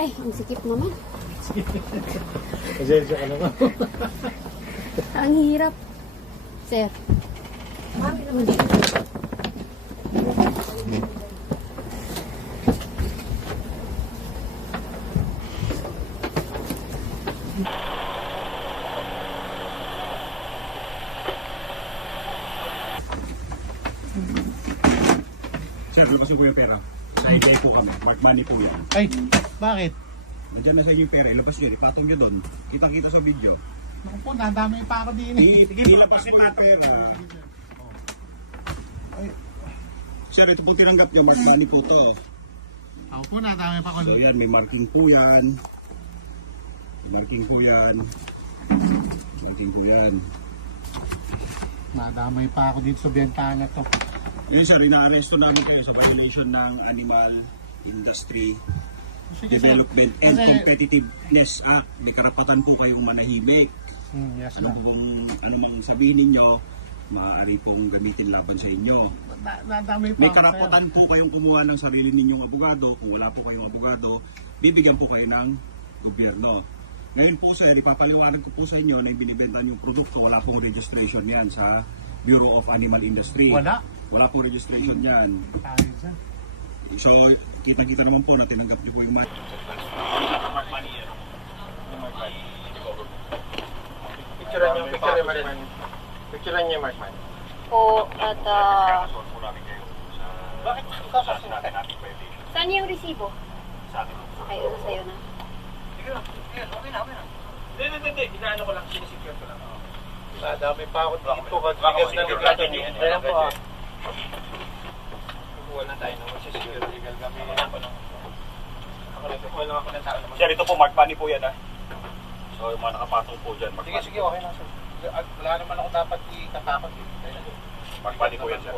Ay, ang sikip naman. Pasensya ka naman. Ang hirap. Sir. Sir, labas po yung pera. Higay po kami. Mark money po yan. Ay, bakit? Nandiyan na sa inyo yung pera. Ilabas nyo. Ipatong nyo doon. Kitang-kita sa video. Naku po, nadami pa ako din eh. Ilabas po yung pera. Sir, ito po tinanggap nyo. Mark money po to. Ako po, nadami pa ako So yan, may marking po yan. Marking po yan. Marking po yan. Nadamay pa ako dito sa bentana to. Yun sir, ina-arresto namin kayo sa violation ng Animal Industry Sige, Development sir. and Kasi- Competitiveness Act. May karapatan po kayong manahimik. Yes Ano na. po bang anumang sabihin ninyo, maaari pong gamitin laban sa inyo. Nadamay pa May ako, karapatan po kayong kumuha ng sarili ninyong abogado. Kung wala po kayong abogado, bibigyan po kayo ng gobyerno. Ngayon po sir, ipapaliwanag ko po sa inyo na yung binibenta niyong produkto, wala pong registration yan sa Bureau of Animal Industry. Wala. Wala pong registration yan. Tayo dyan. So, kitang-kita naman po na tinanggap niyo po yung money. Picturean niyo, Markman. Picturean niyo, Markman. Po, at Bakit natin saan yung resibo? sa atin? Okay, uso sa'yo na. Sige lang, okay na. Hindi. Inaano ko lang, sinisecure ko lang. Dami pa ako dito. Kasi ng regalo niyo. Ayan po ah. Kukuha na tayo ng masisecure legal kami. Kukuha lang ako ng tao naman. Sir, ito po, mark money po yan ha. So, yung mga nakapatong po dyan, mark money. Sige, okay na sir. Wala naman ako dapat itatakot eh. Mark money po yan, sir.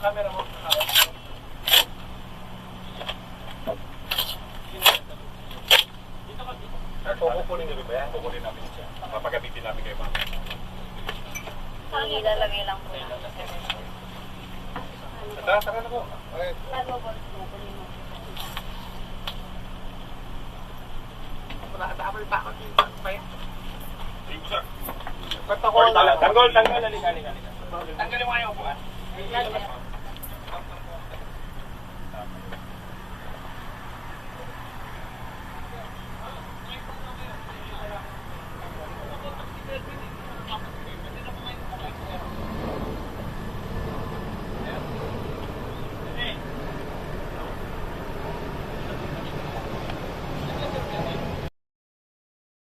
Camera mo. Kukunin niyo ba yan? Kukunin namin siya. Papagabitin namin kayo, ma'am. Ilalagay lang po. Tara na po. Okay. Nakadamay pa ako dito. Sige po, sir. Tanggol. Halika. Tanggalin mo kayo upuan.